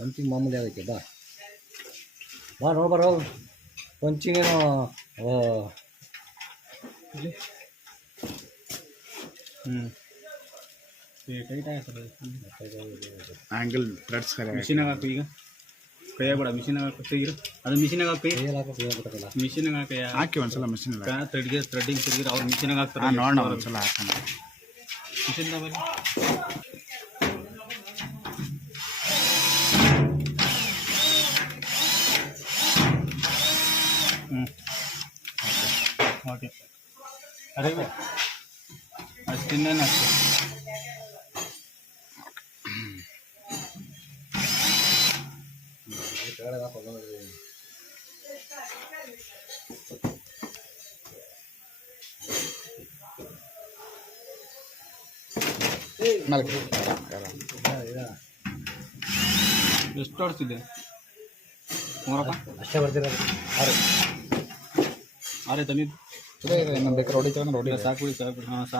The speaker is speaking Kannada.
ಪಂಚಿಂಗ್ ಮಾಮೂಲಿ ಆಗೈತೆ ಬಾ ಬಾ ನೋಡ್ಬಾರ ಪಂಚಿಂಗೇನೋ ಟೈಟ್ ಆಗತ್ತಲ್ಲ ಆ್ಯಂಗಲ್ ಥ್ರೆಡ್ಸ್ ಮಿಷಿನಾಗ ಹಾಕು ಈಗ ಕೈಯಾಗ ಬೇಡ ಮಿಷಿನಾಗ ಹಾಕು ತೆಗೀರು ಅದು ಮಿಷಿನಾಗ ಹಾಕಿ ಕೈಯಲ್ಲಿ ಹಾಕೋಕೆ ಹೇಳ್ಬೇಕಲ್ಲ ಮಿಷಿನಾಗ ಹಾಕಿ ಹಾಕಿ ಒಂದ್ಸಲ ಮಿಷಿನ್ ಥ್ರೆಡ್ಡಿಂಗ್ ತಿರುಗಿರು ಅವ್ರು ಮಿಷಿನಾಗ ಹಾಕ್ತಾರೆ ನೋಡೋಣ ಒಂದ್ಸಲ ಹಾಕೋಣ ಮಿಷಿನ್ದಾಗ ಬನ್ನಿ ಓಕೆ ಅದೇ ಅಷ್ಟಿಂದೇನು ಅಷ್ಟೇ ಕೆಳಗಡೆ ಹಾಕೋದು ಎಷ್ಟು ಹೊಡ್ತಿದ್ದೆ ಮೂರಪ್ಪ ಅಷ್ಟೇ ಬರ್ತಿರೋದು ಆರೇ ತಮ್ಮಿ ಬೇಕಾದ್ರೆ ಹೊಡಿತಾರೆ ಸಾಕು ಸಾಕು ಹಾಂ ಸಾಕು